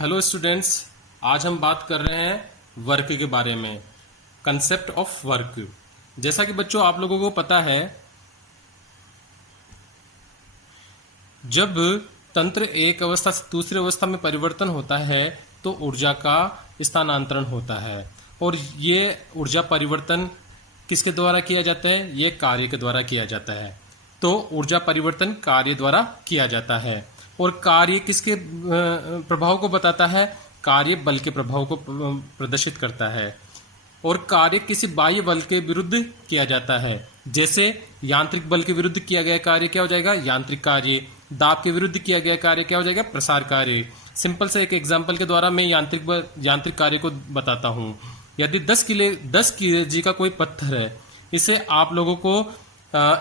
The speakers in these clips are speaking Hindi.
हेलो स्टूडेंट्स, आज हम बात कर रहे हैं वर्क के बारे में, कंसेप्ट ऑफ वर्क। जैसा कि बच्चों आप लोगों को पता है, जब तंत्र एक अवस्था से दूसरी अवस्था में परिवर्तन होता है तो ऊर्जा का स्थानांतरण होता है। और ये ऊर्जा परिवर्तन किसके द्वारा किया जाता है? ये कार्य के द्वारा किया जाता है। तो ऊर्जा परिवर्तन कार्य द्वारा किया जाता है। और कार्य किसके प्रभाव को बताता है? कार्य बल के प्रभाव को प्रदर्शित करता है। और कार्य किसी बाह्य बल के विरुद्ध किया जाता है। जैसे यांत्रिक बल के विरुद्ध किया गया कार्य क्या हो जाएगा? यांत्रिक कार्य। दाब के विरुद्ध किया गया कार्य क्या हो जाएगा? प्रसार कार्य। सिंपल से एक एग्जांपल के द्वारा मैं यांत्रिक कार्य को बताता हूं। यदि 10 kg का कोई पत्थर है, इसे आप लोगों को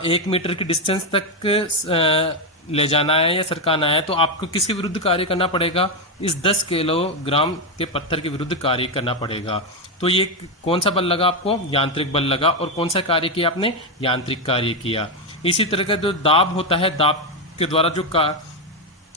1 मीटर की डिस्टेंस तक ले जाना है या सरकाना है, तो आपको किसके विरुद्ध कार्य करना पड़ेगा? इस 10 किलोग्राम के पत्थर के विरुद्ध कार्य करना पड़ेगा। तो ये कौन सा बल लगा आपको? यांत्रिक बल लगा। और कौन सा कार्य किया आपने? यांत्रिक कार्य किया। इसी तरह का जो दाब होता है, दाब के द्वारा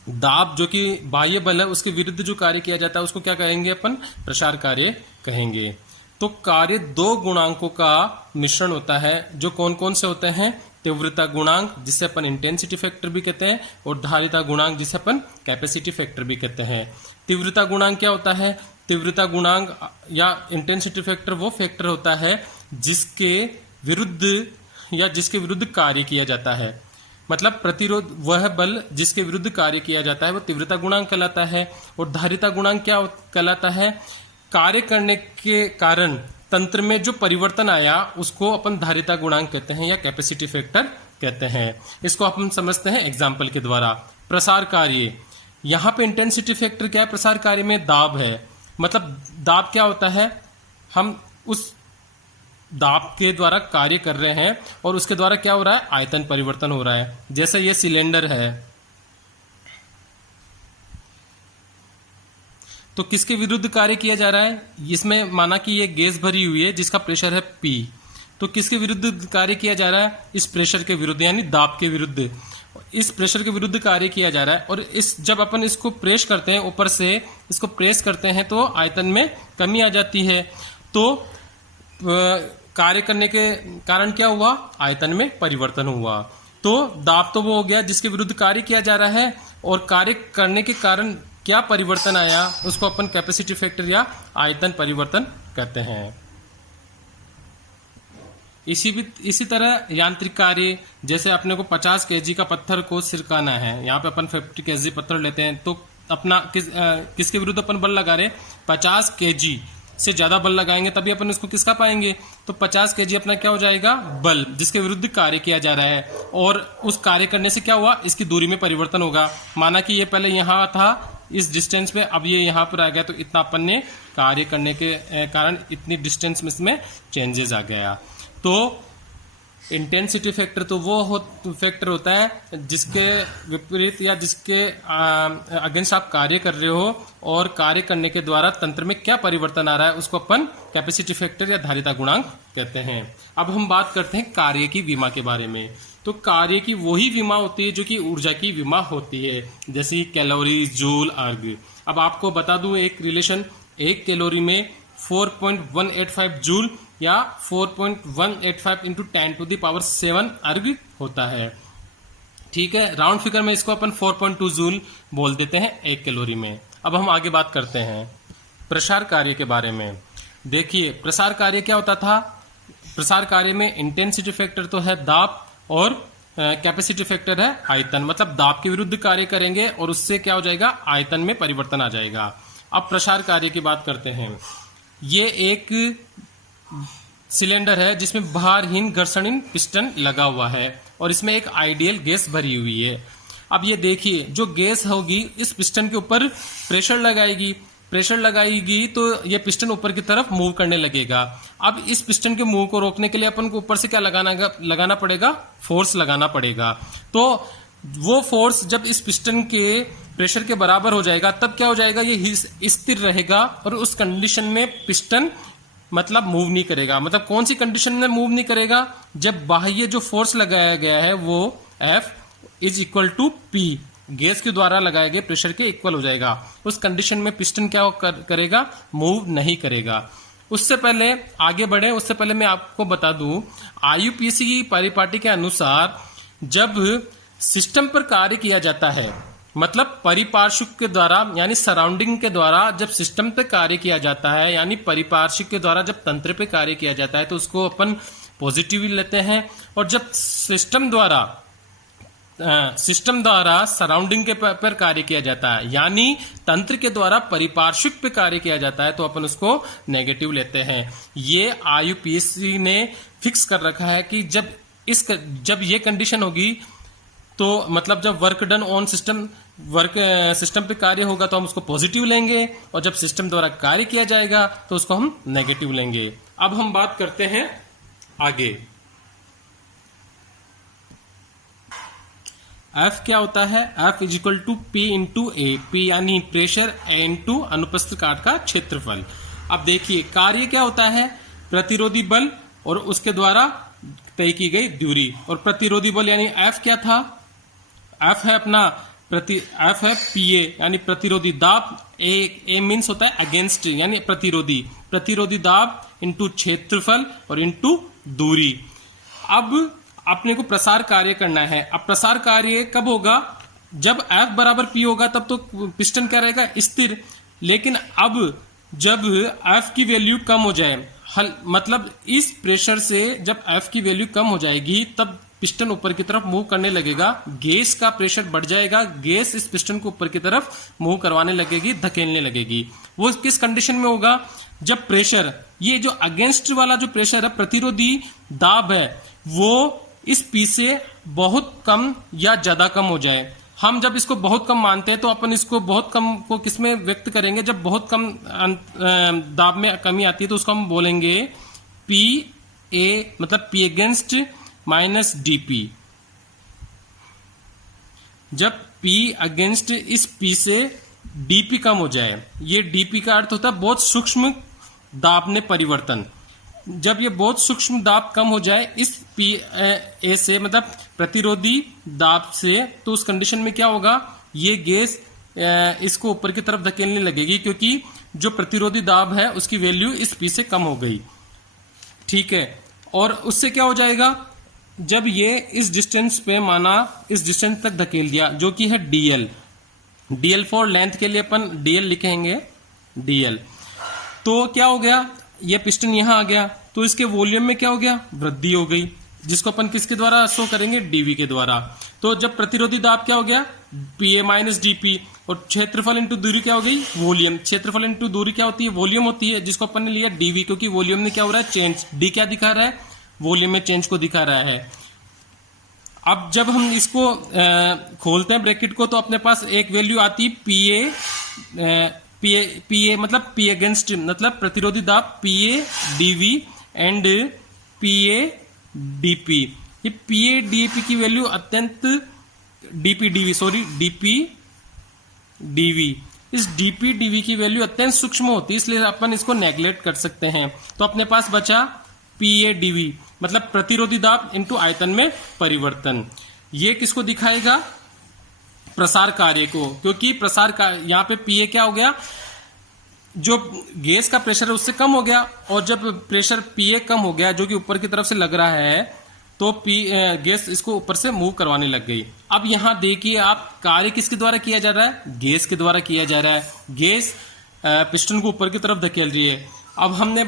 दाब जो कि बाह्य बल है, उसके विरुद्ध जो कार्य किया जाता है उसको क्या कहेंगे? अपन प्रसार कार्य कहेंगे। तो कार्य दो गुणांकों का मिश्रण होता है, जो कौन कौन से होते हैं? तीव्रता गुणांक, जिसे अपन इंटेंसिटी फैक्टर भी कहते हैं, और धारिता गुणांक, जिसे अपन कैपेसिटी फैक्टर भी कहते हैं। तीव्रता गुणांक क्या होता है? तीव्रता गुणांक या इंटेंसिटी फैक्टर वो फैक्टर होता है जिसके विरुद्ध कार्य किया जाता है। मतलब प्रतिरोध, वह बल जिसके विरुद्ध कार्य किया जाता है वो तीव्रता गुणांक कहलाता है। और धारिता गुणांक क्या कहलाता है? कार्य करने के कारण तंत्र में जो परिवर्तन आया उसको अपन धारिता गुणांक कहते हैं या कैपेसिटी फैक्टर कहते हैं। इसको अपन समझते हैं एग्जाम्पल के द्वारा। प्रसार कार्य, यहां पे इंटेंसिटी फैक्टर क्या है? प्रसार कार्य में दाब है। मतलब दाब क्या होता है? हम उस दाब के द्वारा कार्य कर रहे हैं और उसके द्वारा क्या हो रहा है? आयतन परिवर्तन हो रहा है। जैसे ये सिलेंडर है, तो किसके विरुद्ध कार्य किया जा रहा है? इसमें माना कि ये गैस भरी हुई है जिसका प्रेशर है P। तो किसके विरुद्ध कार्य किया जा रहा है? इस प्रेशर के विरुद्ध, यानी दाब के विरुद्ध। इस प्रेशर के विरुद्ध कार्य किया जा रहा है। और जब अपन इसको प्रेस करते हैं, ऊपर से इसको प्रेस करते हैं, तो आयतन में कमी आ जाती है। तो कार्य करने के कारण क्या हुआ? आयतन में परिवर्तन हुआ। तो दाब तो वो हो गया जिसके विरुद्ध कार्य किया जा रहा है, और कार्य करने के कारण क्या परिवर्तन आया उसको अपन कैपेसिटी फैक्टर या आयतन परिवर्तन कहते हैं। इसी तरह यांत्रिक कार्य, जैसे अपने को 50 kg का पत्थर को सिरकाना है, यहाँ पे अपन 50 kg पत्थर लेते हैं, तो अपना किसके विरुद्ध अपन बल लगा रहे? 50 kg से ज्यादा बल लगाएंगे तभी अपन इसको किसका पाएंगे? तो 50 kg अपना क्या हो जाएगा? बल, जिसके विरुद्ध कार्य किया जा रहा है। और उस कार्य करने से क्या हुआ? इसकी दूरी में परिवर्तन होगा। माना कि ये पहले यहाँ था इस डिस्टेंस पे, अब ये यहाँ पर आ गया, तो इतना अपन ने कार्य करने के कारण इतनी डिस्टेंस में इसमें चेंजेस आ गया। तो इंटेंसिटी फैक्टर तो वो फैक्टर होता है जिसके विपरीत या जिसके अगेंस्ट आप कार्य कर रहे हो, और कार्य करने के द्वारा तंत्र में क्या परिवर्तन आ रहा है उसको अपन कैपेसिटी फैक्टर या धारिता गुणांक कहते हैं। अब हम बात करते हैं कार्य की विमा के बारे में। तो कार्य की वही विमा होती है जो कि ऊर्जा की विमा होती है, जैसे कि कैलोरी, जूल, अर्ग। अब आपको बता दूं एक रिलेशन, 1 कैलोरी में 4.185 जूल या 4.185 इंटू 10⁻⁷ अर्ग होता है। ठीक है, राउंड फिगर में इसको अपन 4.2 जूल बोल देते हैं 1 कैलोरी में। अब हम आगे बात करते हैं प्रसार कार्य के बारे में। देखिए प्रसार कार्य क्या होता था? प्रसार कार्य में इंटेंसिटी फैक्टर तो है दाब, और कैपेसिटी फैक्टर है आयतन। मतलब दाब के विरुद्ध कार्य करेंगे और उससे क्या हो जाएगा? आयतन में परिवर्तन आ जाएगा। अब प्रसार कार्य की बात करते हैं। ये एक सिलेंडर है जिसमें भारहीन घर्षणहीन पिस्टन लगा हुआ है, और इसमें एक आइडियल गैस भरी हुई है। अब ये देखिए, जो गैस होगी इस पिस्टन के ऊपर प्रेशर लगाएगी तो ये पिस्टन ऊपर की तरफ मूव करने लगेगा। अब इस पिस्टन के मूव को रोकने के लिए अपन को ऊपर से क्या लगाना पड़ेगा? फोर्स लगाना पड़ेगा। तो वो फोर्स जब इस पिस्टन के प्रेशर के बराबर हो जाएगा तब क्या हो जाएगा? ये स्थिर रहेगा, और उस कंडीशन में पिस्टन मतलब मूव नहीं करेगा। मतलब कौन सी कंडीशन में मूव नहीं करेगा? जब बाह्य जो फोर्स लगाया गया है वो F is equal to P, gas के द्वारा लगाए गए प्रेशर के इक्वल हो जाएगा। उस कंडीशन में पिस्टन क्या करेगा, मूव नहीं करेगा। उससे पहले आगे बढ़े, उससे पहले मैं आपको बता दूं, आईयूपीएसी की परिपाटी के अनुसार जब सिस्टम पर कार्य किया जाता है, मतलब परिपार्श्विक के द्वारा यानी सराउंडिंग के द्वारा जब सिस्टम पे कार्य किया जाता है, यानी परिपार्श्विक के द्वारा जब तंत्र पे कार्य किया जाता है, तो उसको अपन पॉजिटिव लेते हैं। और जब सिस्टम द्वारा सराउंडिंग के पर कार्य किया जाता है, यानी तंत्र के द्वारा परिपार्श्विक पे कार्य किया जाता है, तो अपन उसको नेगेटिव लेते हैं। ये आईयूपीएसी ने फिक्स कर रखा है कि जब ये कंडीशन होगी, तो मतलब जब वर्क डन ऑन सिस्टम पे कार्य होगा तो हम उसको पॉजिटिव लेंगे, और जब सिस्टम द्वारा कार्य किया जाएगा तो उसको हम नेगेटिव लेंगे। अब हम बात करते हैं आगे। F क्या होता है? F is equal to P into A, P यानी प्रेशर, A इंटू अनुपस्थित काट का क्षेत्रफल। अब देखिए कार्य क्या होता है, प्रतिरोधी बल और उसके द्वारा तय की गई दूरी। और प्रतिरोधी बल यानी F क्या था, F है अपना F है PA यानी प्रतिरोधी दाब, A मीन्स होता है अगेंस्ट यानी प्रतिरोधी दाब इंटू क्षेत्रफल और इंटू दूरी। अब अपने को प्रसार कार्य करना है। अब प्रसार कार्य कब होगा, जब F बराबर P होगा तब तो पिस्टन क्या रहेगा, स्थिर। लेकिन अब जब F की वैल्यू कम हो जाए, मतलब इस प्रेशर से जब F की वैल्यू कम हो जाएगी तब पिस्टन ऊपर की तरफ मूव करने लगेगा, गैस का प्रेशर बढ़ जाएगा, गैस इस पिस्टन को ऊपर की तरफ मूव करवाने लगेगी, धकेलने लगेगी। वो किस कंडीशन में होगा, जब प्रेशर, ये जो अगेंस्ट वाला जो प्रेशर है, प्रतिरोधी दाब है, वो इस P से बहुत कम या ज्यादा कम हो जाए। हम जब इसको बहुत कम मानते हैं तो अपन इसको बहुत कम को किसमें व्यक्त करेंगे, जब बहुत कम दाब में कमी आती है तो उसको हम बोलेंगे PA, मतलब P अगेंस्ट माइनस DP। जब P अगेंस्ट इस P से DP कम हो जाए, ये DP का अर्थ होता है बहुत सूक्ष्म दाब में परिवर्तन। जब ये बहुत सूक्ष्म दाब कम हो जाए इस PA से, मतलब प्रतिरोधी दाब से, तो उस कंडीशन में क्या होगा, ये गैस इसको ऊपर की तरफ धकेलने लगेगी, क्योंकि जो प्रतिरोधी दाब है उसकी वैल्यू इस P से कम हो गई। ठीक है, और उससे क्या हो जाएगा, जब ये इस डिस्टेंस पे माना इस डिस्टेंस तक धकेल दिया, जो कि है DL फॉर लेंथ के लिए अपन DL लिखेंगे, DL। तो क्या हो गया, ये पिस्टन यहां आ गया, तो इसके वॉल्यूम में क्या हो गया, वृद्धि हो गई, जिसको अपन किसके द्वारा शो करेंगे, DV के द्वारा। तो जब प्रतिरोधी दाब क्या हो गया, PA माइनस DP, और क्षेत्रफल इंटू दूरी क्या हो गई, वॉल्यूम। क्षेत्रफल इंटू दूरी क्या होती है, वॉल्यूम होती है, जिसको अपन ने लिया DV, क्योंकि वॉल्यूम में क्या हो रहा है, चेंज। D क्या दिखा रहा है, वॉल्यूम में चेंज को दिखा रहा है। अब जब हम इसको खोलते हैं ब्रैकेट को, तो अपने पास एक वैल्यू आती है PA मतलब P अगेंस्ट, मतलब प्रतिरोधी दाब PA DV and PA DP। ये PA DP की वैल्यू अत्यंत DP DV, इस DP DV की वैल्यू अत्यंत सूक्ष्म होती है, इसलिए अपन इसको नेग्लेक्ट कर सकते हैं। तो अपने पास बचा PA DV, मतलब प्रतिरोधी दाब इंटू आयतन में परिवर्तन। ये किसको दिखाएगा, प्रसार कार्य को, क्योंकि प्रसार का यहाँ पे PA क्या हो गया, जो गैस का प्रेशर है उससे कम हो गया, और जब प्रेशर PA कम हो गया जो कि ऊपर की तरफ से लग रहा है, तो गैस इसको ऊपर से मूव करवाने लग गई। अब यहां देखिए आप, कार्य किसके द्वारा किया जा रहा है, गैस के द्वारा किया जा रहा है। गैस पिस्टन को ऊपर की तरफ धकेल रही है। अब हमने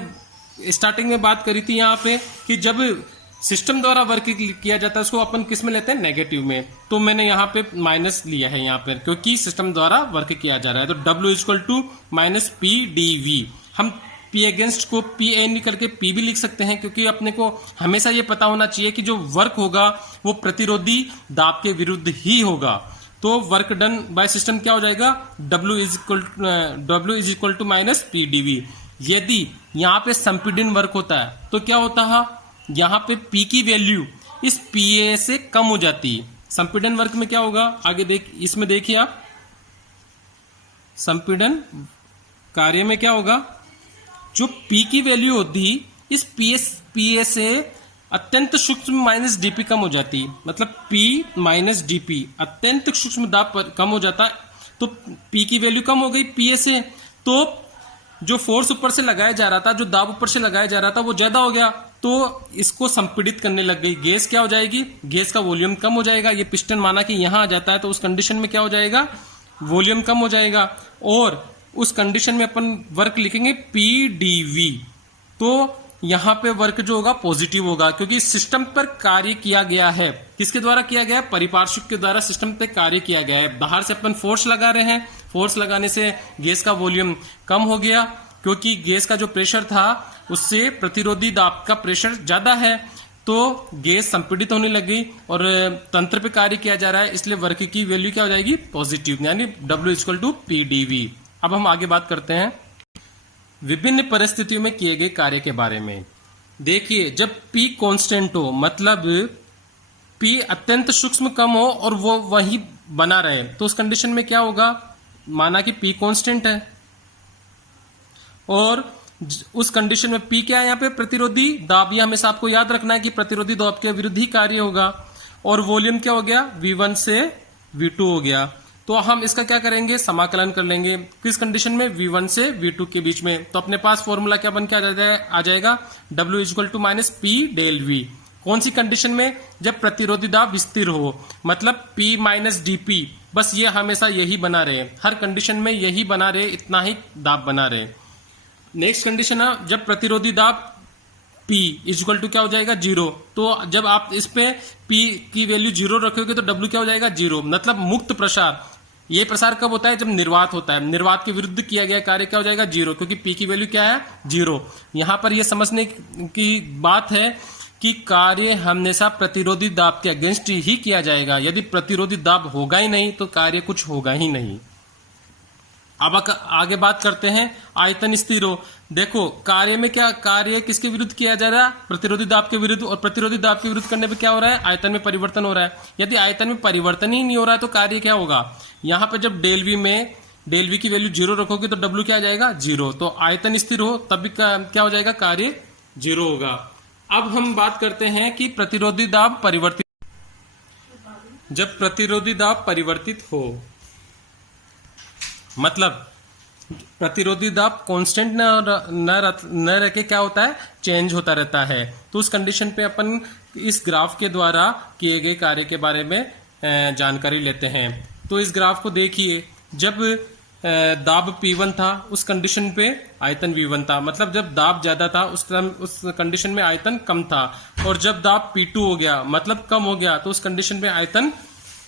स्टार्टिंग में बात करी थी यहाँ पे कि जब सिस्टम द्वारा वर्क किया जाता है उसको अपन किस में लेते हैं, नेगेटिव में। तो मैंने यहाँ पे माइनस लिया है यहाँ पर, क्योंकि सिस्टम द्वारा वर्क किया जा रहा है। तो W equal to minus PdV। हम P अगेंस्ट को PA निकल के P भी लिख सकते हैं, क्योंकि अपने को हमेशा ये पता होना चाहिए कि जो वर्क होगा वो प्रतिरोधी दाब के विरुद्ध ही होगा। तो वर्क डन बाय सिस्टम क्या हो जाएगा, W is equal to minus PdV। यदि यहाँ पे संपीड़न वर्क होता है तो क्या होता है, यहाँ पे P की वैल्यू इस PA से कम हो जाती है। संपीड़न वर्क में क्या होगा, आगे इसमें देखिए आप, संपीड़न कार्य में क्या होगा, जो P की वैल्यू होती इस PA से अत्यंत सूक्ष्म माइनस डीपी कम हो जाती, मतलब P माइनस डीपी अत्यंत सूक्ष्म दाब पर कम हो जाता, तो P की वैल्यू कम हो गई PA से, तो जो फोर्स ऊपर से लगाया जा रहा था, जो दाब ऊपर से लगाया जा रहा था वो ज्यादा हो गया, तो इसको संपीड़ित करने लग गई। गैस क्या हो जाएगी, गैस का वॉल्यूम कम हो जाएगा। ये पिस्टन माना कि यहां आ जाता है, तो उस कंडीशन में क्या हो जाएगा, वॉल्यूम कम हो जाएगा, और उस कंडीशन में अपन वर्क लिखेंगे PdV। तो यहां पे वर्क जो होगा पॉजिटिव होगा, क्योंकि सिस्टम पर कार्य किया गया है। किसके द्वारा किया गया है, परिपार्श्विक के द्वारा सिस्टम पे कार्य किया गया है। बाहर से अपन फोर्स लगा रहे हैं, फोर्स लगाने से गैस का वॉल्यूम कम हो गया, क्योंकि गैस का जो प्रेशर था उससे प्रतिरोधी दाब का प्रेशर ज्यादा है, तो गैस संपीड़ित होने लगी और तंत्र पे कार्य किया जा रहा है, इसलिए वर्क की वैल्यू क्या हो जाएगी, पॉजिटिव, यानी W=PdV। अब हम आगे बात करते हैं विभिन्न परिस्थितियों में किए गए कार्य के बारे में। देखिए, जब P कांस्टेंट हो, मतलब P अत्यंत सूक्ष्म कम हो और वो वही बना रहे, तो उस कंडीशन में क्या होगा, माना कि P कांस्टेंट है, और उस कंडीशन में P क्या है, यहाँ पे प्रतिरोधी दाब। ये हमेशा आपको याद रखना है कि प्रतिरोधी दाब के विरुद्ध ही कार्य होगा, और वॉल्यूम क्या हो गया, V1 से V2 हो गया। तो हम इसका क्या करेंगे, समाकलन कर लेंगे, किस कंडीशन में, V1 से V2 के बीच में। तो अपने पास फॉर्मूला क्या बन के आ जाएगा, W=-P∆V। कौन सी कंडीशन में, जब प्रतिरोधी दाब स्थिर हो, मतलब P माइनस DP, बस ये हमेशा यही बना रहे, हर कंडीशन में यही बना रहे, इतना ही दाब बना रहे। नेक्स्ट कंडीशन है, जब प्रतिरोधी दाब P इक्वल टू क्या हो जाएगा, 0। तो जब आप इस पे P की वैल्यू 0 रखोगे तो W क्या हो जाएगा, 0, मतलब मुक्त प्रसार। ये प्रसार कब होता है, जब निर्वात होता है, निर्वात के विरुद्ध किया गया कार्य क्या हो जाएगा, 0, क्योंकि P की वैल्यू क्या है, 0। यहां पर यह समझने की बात है कि कार्य हमेशा प्रतिरोधी दाब के अगेंस्ट ही किया जाएगा। यदि प्रतिरोधी दाब होगा ही नहीं तो कार्य कुछ होगा ही नहीं। अब आगे बात करते हैं आयतन स्थिर हो। देखो, कार्य में क्या, कार्य किसके विरुद्ध किया जा रहा है, प्रतिरोधी दाब के विरुद्ध, और प्रतिरोधी दाब के विरुद्ध करने पे क्या हो रहा है, आयतन में परिवर्तन हो रहा है। यदि आयतन में परिवर्तन ही नहीं हो रहा है तो कार्य क्या होगा, यहां पर जब डेल वी की वैल्यू 0 रखोगे तो W क्या आ जाएगा, 0। तो आयतन स्थिर हो तब भी क्या हो जाएगा, कार्य 0 होगा। अब हम बात करते हैं कि प्रतिरोधी दाब परिवर्तित, जब प्रतिरोधी दाब परिवर्तित हो, मतलब प्रतिरोधी दाब कांस्टेंट न रह के क्या होता है, चेंज होता रहता है। तो उस कंडीशन पे अपन इस ग्राफ के द्वारा किए गए कार्य के बारे में जानकारी लेते हैं। तो इस ग्राफ को देखिए, जब दाब P1 था उस कंडीशन पे आयतन V1 था, मतलब जब दाब ज्यादा था उस कंडीशन में आयतन कम था, और जब दाब P2 हो गया मतलब कम हो गया तो उस कंडीशन में आयतन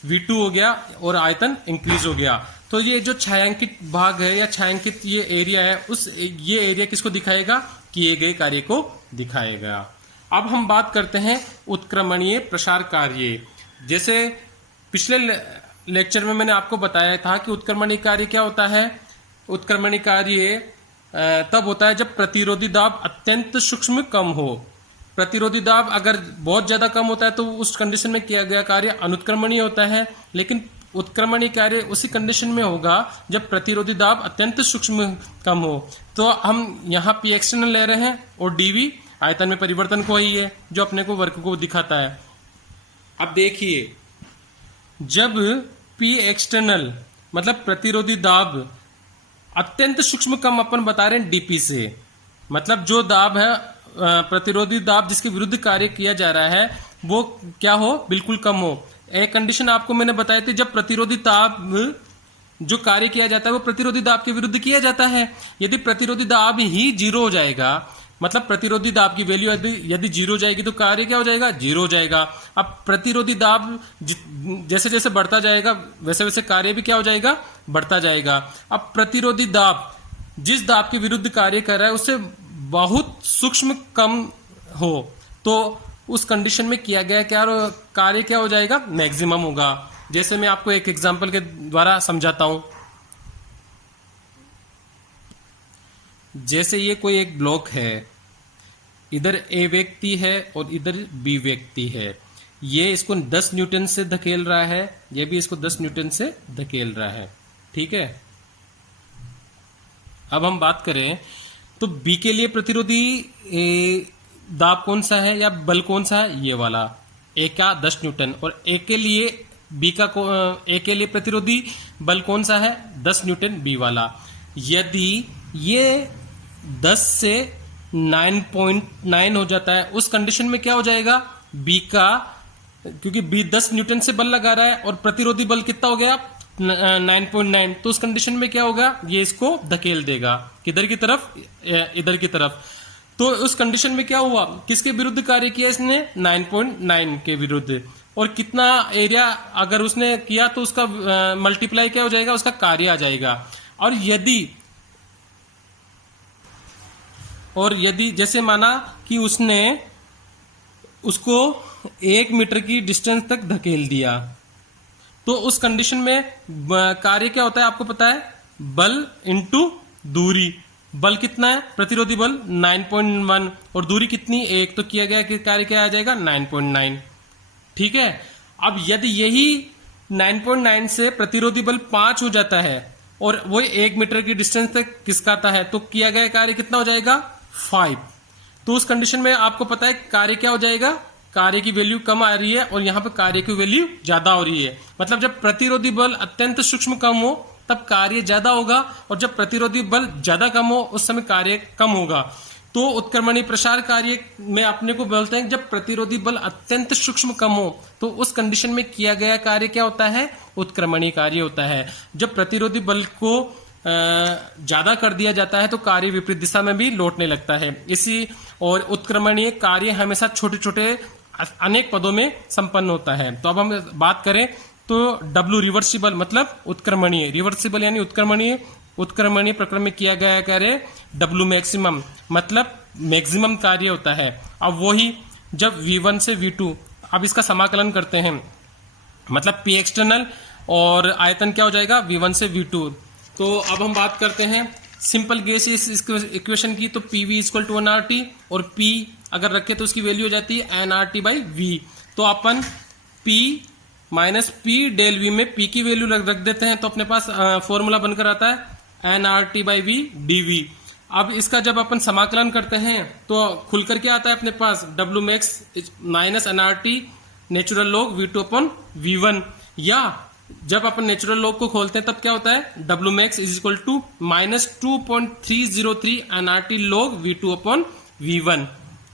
V2 हो गया और आयतन इंक्रीज हो गया। तो ये जो छायांकित भाग है या छायांकित ये एरिया है, ये एरिया किसको दिखाएगा, किए गए कार्य को दिखाएगा। अब हम बात करते हैं उत्क्रमणीय प्रसार कार्य। जैसे पिछले लेक्चर में मैंने आपको बताया था कि उत्क्रमणीय कार्य क्या होता है। उत्क्रमणीय कार्य तब होता है जब प्रतिरोधी दाब अत्यंत सूक्ष्म कम हो। प्रतिरोधी दाब अगर बहुत ज्यादा कम होता है तो उस कंडीशन में किया गया कार्य अनुत्क्रमणीय होता है, लेकिन उत्क्रमणीय कार्य उसी कंडीशन में होगा जब प्रतिरोधी दाब अत्यंत सूक्ष्म कम हो। तो हम यहाँ P एक्सटर्नल ले रहे हैं और dV आयतन में परिवर्तन को ही है जो अपने को वर्क को दिखाता है। अब देखिए, जब P एक्सटर्नल मतलब प्रतिरोधी दाब अत्यंत सूक्ष्म कम अपन बता रहे हैं dP से, मतलब जो दाब है प्रतिरोधी दाब जिसके विरुद्ध कार्य किया जा रहा है वो क्या हो, बिल्कुल कम हो। एक कंडीशन आपको मैंने बताई थी, जब प्रतिरोधी दाब जो कार्य किया जाता है वो प्रतिरोधी दाब के विरुद्ध किया जाता है। यदि प्रतिरोधी दाब ही 0 हो जाएगा, मतलब प्रतिरोधी दाब की वैल्यू यदि 0 हो जाएगी तो कार्य क्या हो जाएगा, 0 हो जाएगा। अब प्रतिरोधी दाब जैसे जैसे बढ़ता जाएगा वैसे वैसे कार्य भी क्या हो जाएगा, बढ़ता जाएगा। अब प्रतिरोधी दाब जिस दाब के विरुद्ध कार्य कर रहा है उससे बहुत सूक्ष्म कम हो तो उस कंडीशन में किया गया क्या कार्य क्या हो जाएगा, मैक्सिमम होगा। जैसे मैं आपको एक एग्जांपल के द्वारा समझाता हूं। जैसे ये कोई एक ब्लॉक है, इधर A व्यक्ति है और इधर B व्यक्ति है। ये इसको 10 न्यूटन से धकेल रहा है, ये भी इसको 10 न्यूटन से धकेल रहा है, ठीक है। अब हम बात करें तो B के लिए प्रतिरोधी दाब कौन सा है या बल कौन सा है, ये वाला। ए का 10 न्यूटन, और ए के लिए ए के लिए प्रतिरोधी बल कौन सा है, 10 न्यूटन बी वाला। यदि ये 10 से 9.9 हो जाता है, उस कंडीशन में क्या हो जाएगा, बी का, क्योंकि बी 10 न्यूटन से बल लगा रहा है और प्रतिरोधी बल कितना हो गया 9.9, तो उस कंडीशन में क्या होगा, ये इसको धकेल देगा किधर की तरफ, इधर की तरफ। तो उस कंडीशन में क्या हुआ, किसके विरुद्ध कार्य किया इसने, 9.9 के विरुद्ध। और कितना एरिया अगर उसने किया तो उसका मल्टीप्लाई क्या हो जाएगा, उसका कार्य आ जाएगा। और यदि जैसे माना कि उसने उसको 1 मीटर की डिस्टेंस तक धकेल दिया, तो उस कंडीशन में कार्य क्या होता है आपको पता है, बल इंटू दूरी। बल कितना है, प्रतिरोधी बल 9.1 और दूरी कितनी 1, तो किया गया कि कार्य क्या आ जाएगा 9.9। ठीक है। अब यदि यही 9.9 से प्रतिरोधी बल 5 हो जाता है और वो 1 मीटर की डिस्टेंस तक खिसकाता है, तो किया गया कार्य कितना हो जाएगा 5। तो उस कंडीशन में आपको पता है कार्य क्या हो जाएगा, कार्य की वैल्यू कम आ रही है और यहां पे कार्य की वैल्यू ज्यादा हो रही है। मतलब जब प्रतिरोधी बल अत्यंत सूक्ष्म कम हो तब कार्य ज्यादा होगा, और जब प्रतिरोधी बल ज्यादा कम हो उस समय कार्य कम होगा। तो उत्क्रमणीय प्रसार कार्य में अपने को बोलते हैं जब प्रतिरोधी बल अत्यंत सूक्ष्म कम हो तो उस कंडीशन में किया गया कार्य क्या होता है, उत्क्रमणीय कार्य होता है। जब प्रतिरोधी बल को ज्यादा कर दिया जाता है तो कार्य विपरीत दिशा में भी लौटने लगता है। इसी और उत्क्रमणीय कार्य हमेशा छोटे छोटे अनेक पदों में संपन्न होता है। तो अब हम बात करें तो W रिवर्सिबल मतलब उत्क्रमणीय, रिवर्सिबल यानी उत्क्रमणीय प्रक्रम में किया गया कार्य W मैक्सिमम मतलब मैक्सिमम कार्य होता है। अब वही जब V1 से V2, अब इसका समाकलन करते हैं, मतलब P एक्सटर्नल और आयतन क्या हो जाएगा V1 से V2। तो अब हम बात करते हैं सिंपल गैस इस इक्वेशन की, तो PV इक्वल टू nRT, और P अगर रखे तो उसकी वैल्यू हो जाती है nRT बाई V। तो अपन P minus P del V में P की वैल्यू रख देते हैं, तो अपने पास फॉर्मूला बनकर आता है nRT बाई V dV। अब इसका जब अपन समाकलन करते हैं तो खुलकर क्या आता है अपने पास, W max minus nRT natural log V2 upon V1, या जब अपन नेचुरल लॉग को खोलते हैं तब क्या होता है W max is equal to minus 2.303 nRT log V2 upon V1।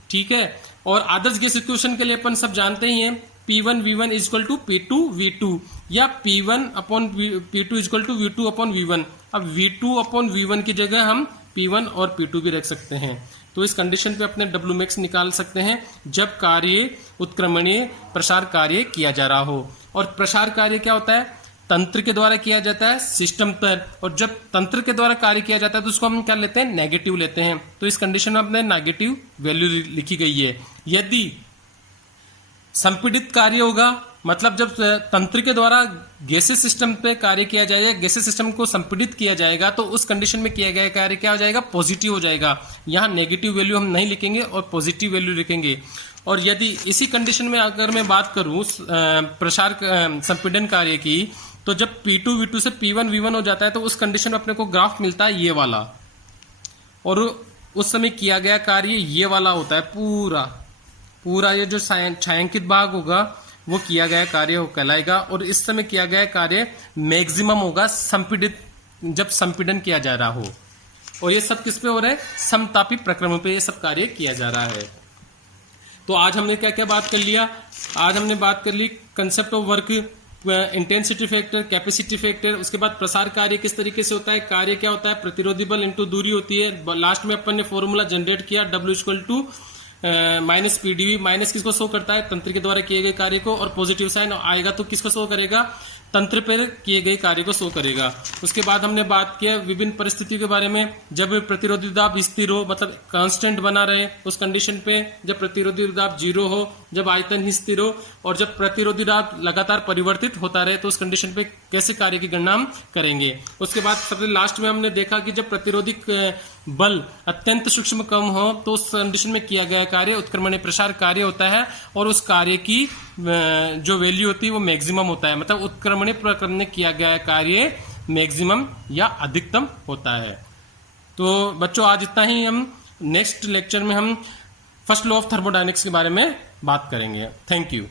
ठीक है। और आदर्श गैस इक्वेशन के लिए अपन सब जानते ही हैं P1 V1 is equal to P2 V2, या P1 upon P2 is equal to V2 upon V1। अब V2 अपॉन V1 की जगह हम P1 और P2 भी रख सकते हैं। तो इस कंडीशन पे अपने W मैक्स निकाल सकते हैं जब कार्य उत्क्रमणीय प्रसार कार्य किया जा रहा हो। और प्रसार कार्य क्या होता है, तंत्र के द्वारा किया जाता है सिस्टम पर, और जब तंत्र के द्वारा कार्य किया जाता है तो उसको हम क्या लेते हैं, नेगेटिव लेते हैं। तो इस कंडीशन में अपने नेगेटिव वैल्यू लिखी गई है। यदि संपीड़ित कार्य होगा, मतलब जब तंत्र के द्वारा गैसेस सिस्टम पे कार्य किया जाएगा, गैसेस सिस्टम को संपीड़ित किया जाएगा, तो उस कंडीशन में किया गया कार्य क्या हो जाएगा, पॉजिटिव हो जाएगा। यहाँ नेगेटिव वैल्यू हम नहीं लिखेंगे और पॉजिटिव वैल्यू लिखेंगे। और यदि इसी कंडीशन में अगर मैं बात करूं प्रसार संपीड़न कार्य की, तो जब P2 V2 से P1 V1 हो जाता है तो उस कंडीशन में अपने को ग्राफ मिलता है ये वाला, और उस समय किया गया कार्य ये वाला होता है। पूरा ये जो छायांकित भाग होगा वो किया गया कार्य कहलाएगा, और इस समय किया गया कार्य मैक्सिमम होगा संपीड़ित, जब संपीड़न किया जा रहा हो। और ये सब किस पे हो रहा है, समतापी प्रक्रम पे ये सब कार्य किया जा रहा है। तो आज हमने क्या क्या बात कर लिया, आज हमने बात कर ली concept of work, intensity factor, capacity factor, उसके बाद प्रसार कार्य किस तरीके से होता है, कार्य क्या होता है, प्रतिरोधी बल इंटू दूरी होती है। लास्ट में अपन ने फॉर्मूला जनरेट किया W equal to minus PdV। Minus किसको शो करता है, तंत्र के द्वारा किए गए कार्य को, और पॉजिटिव साइन आएगा तो किसको शो करेगा, तंत्र पर किए गए कार्य को शो करेगा। उसके बाद हमने बात किया विभिन्न परिस्थितियों के बारे में, जब प्रतिरोधी दाब स्थिर हो मतलब कांस्टेंट बना रहे उस कंडीशन पे, जब प्रतिरोधी दाब 0 हो, जब आयतन ही स्थिर हो, और जब प्रतिरोधी दाब लगातार परिवर्तित होता रहे तो उस कंडीशन पे कैसे कार्य की गणना हम करेंगे। उसके बाद सबसे लास्ट में हमने देखा कि जब प्रतिरोधी बल अत्यंत सूक्ष्म कम हो तो उस कंडीशन में किया गया कार्य उत्क्रमणीय प्रसार कार्य होता है, और उस कार्य की जो वैल्यू होती है वो मैक्सिमम होता है। मतलब उत्क्रमणीय प्रक्रम में किया गया कार्य मैक्सिमम या अधिकतम होता है। तो बच्चों आज इतना ही। हम नेक्स्ट लेक्चर में हम फर्स्ट लॉ ऑफ थर्मोडायनेमिक्स के बारे में बात करेंगे। Thank you.